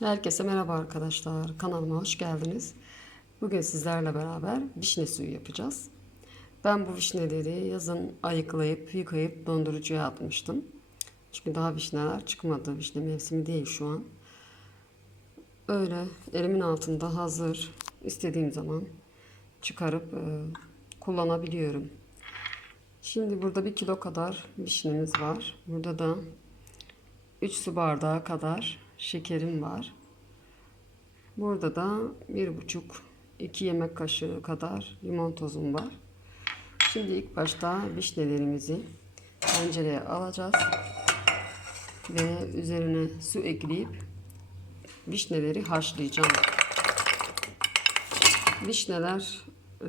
Herkese merhaba arkadaşlar. Kanalıma hoş geldiniz. Bugün sizlerle beraber vişne suyu yapacağız. Ben bu vişneleri yazın ayıklayıp yıkayıp dondurucuya atmıştım. Çünkü daha vişneler çıkmadı. Vişne mevsimi değil şu an. Öyle elimin altında hazır. istediğim zaman çıkarıp e, kullanabiliyorum. Şimdi burada bir kilo kadar vişnemiz var. Burada da 3 su bardağı kadar şekerim var. Burada da bir buçuk iki yemek kaşığı kadar limon tozum var. Şimdi ilk başta vişnelerimizi tencereye alacağız ve üzerine su ekleyip vişneleri haşlayacağım. Vişneler e,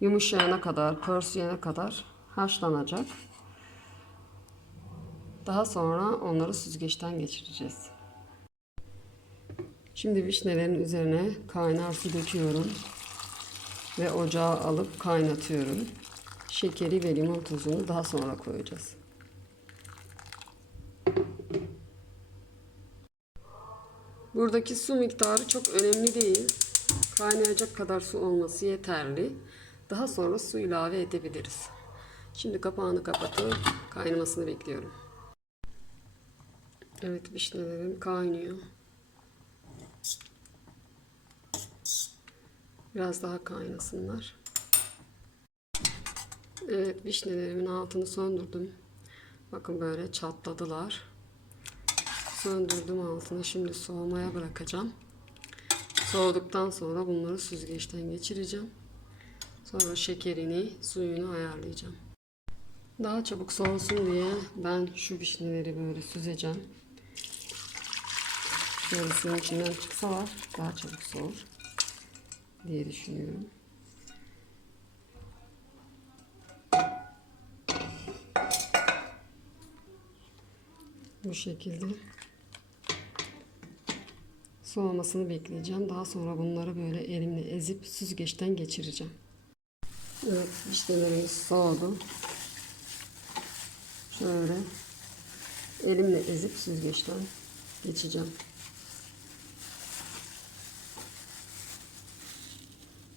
yumuşayana kadar, pörsüyene kadar haşlanacak. Daha sonra onları süzgeçten geçireceğiz. Şimdi vişnelerin üzerine kaynar su döküyorum ve ocağa alıp kaynatıyorum. Şekeri ve limon tuzunu daha sonra koyacağız. Buradaki su miktarı çok önemli değil. Kaynayacak kadar su olması yeterli. Daha sonra su ilave edebiliriz. Şimdi kapağını kapatıp kaynamasını bekliyorum. Evet vişnelerim kaynıyor. Biraz daha kaynasınlar. Evet vişnelerimin altını söndürdüm. Bakın böyle çatladılar. Söndürdüm altını. Şimdi soğumaya bırakacağım. Soğuduktan sonra bunları süzgeçten geçireceğim. Sonra şekerini, suyunu ayarlayacağım. Daha çabuk soğusun diye ben şu vişneleri böyle süzeceğim. Suyun içinden çıksalar daha çabuk soğur diye düşünüyorum. Bu şekilde soğumasını bekleyeceğim. Daha sonra bunları böyle elimle ezip süzgeçten geçireceğim. Evet, vişnelerimiz soğudu. Şöyle elimle ezip süzgeçten geçeceğim.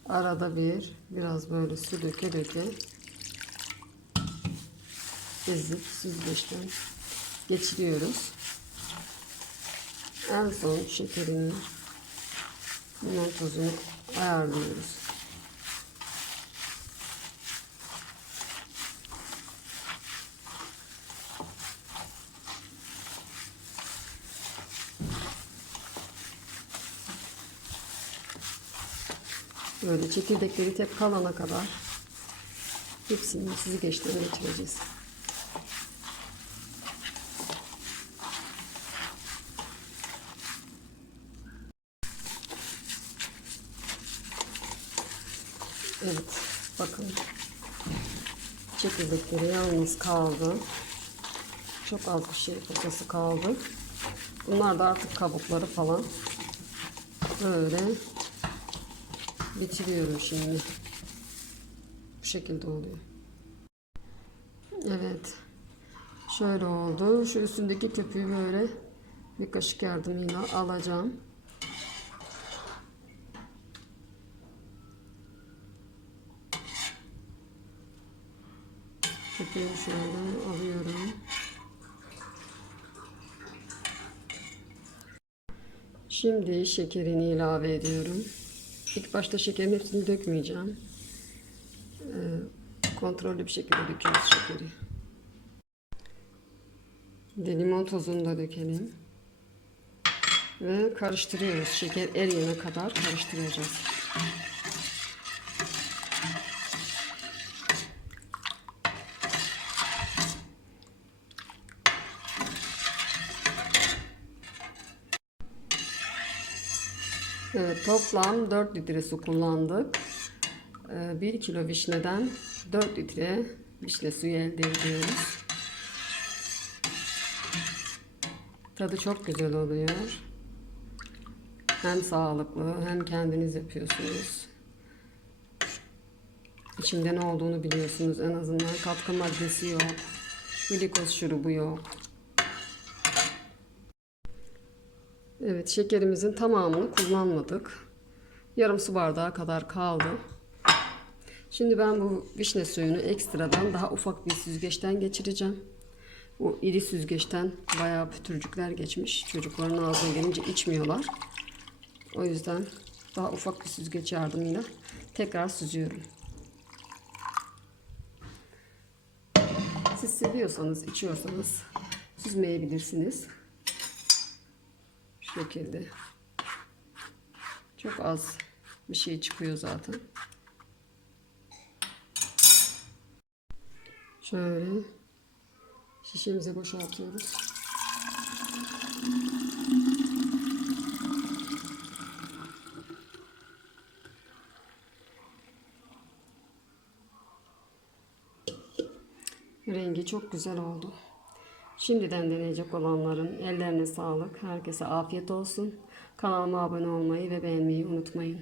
Arada bir biraz böyle su döke döke ezip süzgeçten geçiriyoruz. En son şekerini limon tozunu ayarlıyoruz. Böyle çekirdekleri tek kalana kadar hepsini sizi geçten geçireceğiz. Evet, bakın çekirdekleri yalnız kaldı. Çok az bir şey fırçası kaldı. Bunlar da artık kabukları falan böyle bitiriyorum şimdi. Bu şekilde oluyor. Evet. Şöyle oldu. Şu üstündeki köpüğü böyle bir kaşık yardımıyla alacağım. Köpüğü şöyle alıyorum. Şimdi şekerini ilave ediyorum. İlk başta şekerin hepsini dökmeyeceğim. Ee, kontrollü bir şekilde döküyoruz şekeri. De limon tozunu da dökelim. Ve karıştırıyoruz. Şeker eriyene kadar karıştıracağız. Toplam 4 litre su kullandık. 1 kilo vişneden 4 litre vişne suyu elde ediyoruz. Tadı çok güzel oluyor. Hem sağlıklı hem kendiniz yapıyorsunuz. İçinde ne olduğunu biliyorsunuz. En azından katkı maddesi yok. Glikoz şurubu yok. Evet şekerimizin tamamını kullanmadık. Yarım su bardağı kadar kaldı. Şimdi ben bu vişne suyunu ekstradan daha ufak bir süzgeçten geçireceğim. Bu iri süzgeçten bayağı pütürcükler geçmiş. Çocukların ağzına gelince içmiyorlar. O yüzden daha ufak bir süzgeç yardımıyla tekrar süzüyorum. Siz seviyorsanız, içiyorsanız süzmeyebilirsiniz. Şekilde. Çok az bir şey çıkıyor zaten. Şöyle şişemize boşaltıyoruz. Rengi çok güzel oldu. Şimdiden deneyecek olanların ellerine sağlık. Herkese afiyet olsun. Kanalıma abone olmayı ve beğenmeyi unutmayın.